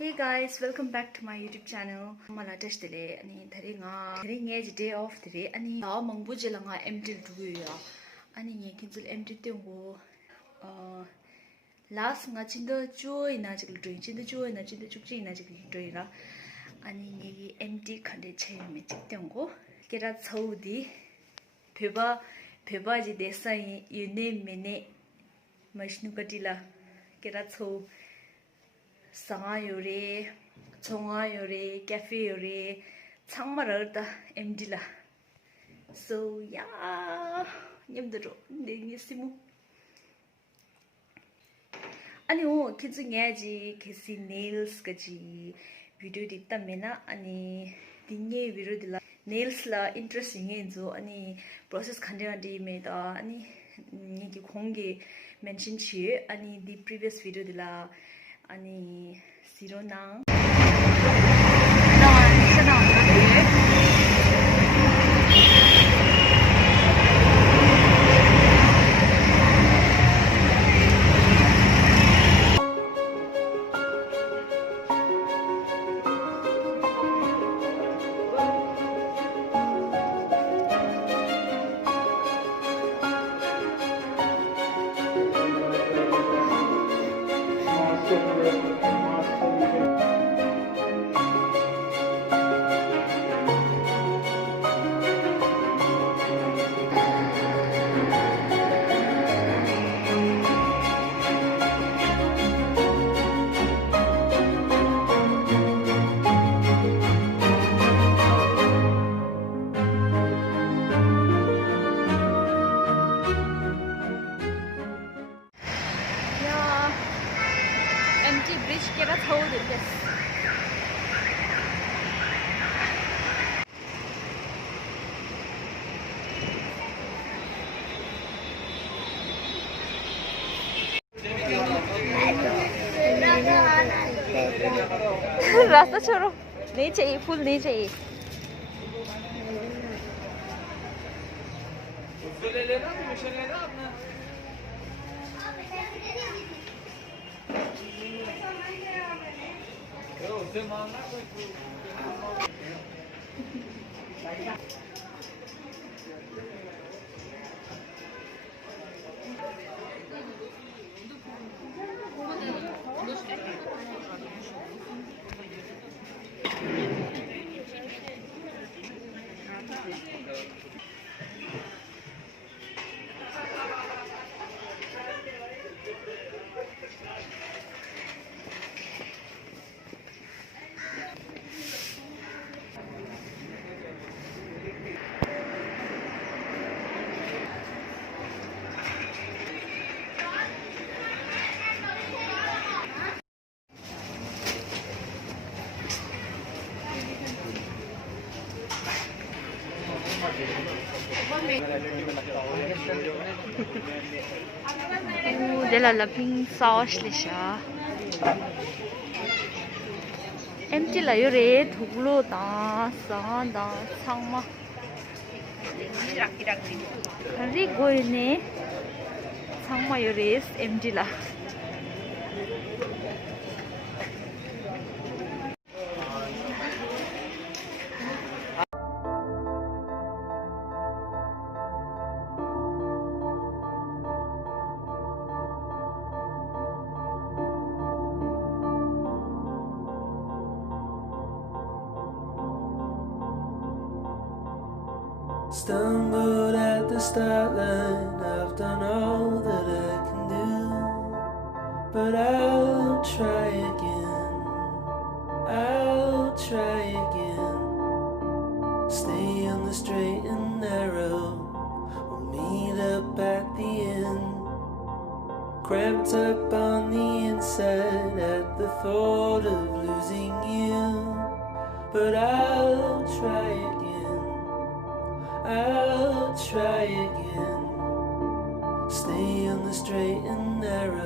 Hey guys, welcome back to my YouTube channel. Mala test today ani dhari day off today ani la mangbu jelanga empty du ya. Ani nge kinsul empty tengo last nga chinda joy na jikl drink chinda joy na chinda chukchi na jikl drink ra. Ani nge empty khande chhe me chik tengo. Kera chaudi pheba ji desai yune mene Majnu-ka-tilla kera chau Sanga yore, chonga yore, cafe yore, changmarar ta empty la. So yeah, nyamdaro nengi simu. Ani o kids ngaji kesi nails kaji video dita mena ani dinge video dila nails la interesting enzo ani process khande andi me da ani ni ki khonge mention chi ani the previous video dila ani sironang empty bridge kera thau de bes रास्ता छोड़ो नहीं चाहिए फूल नहीं चाहिए ले लेना mission लेना अपना उससे मांगना कोई dela laping sauce lisha empty la yore thuglo da sa da changma ri goine changma yore empty la Stumbled at the start line, I've done all that I can do, but I'll try again, I'll try again. Stay on the straight and narrow, we'll meet up at the end. Cramped up on the inside at the thought of losing you, but I'll try again, I'll try again. Stay on the straight and narrow.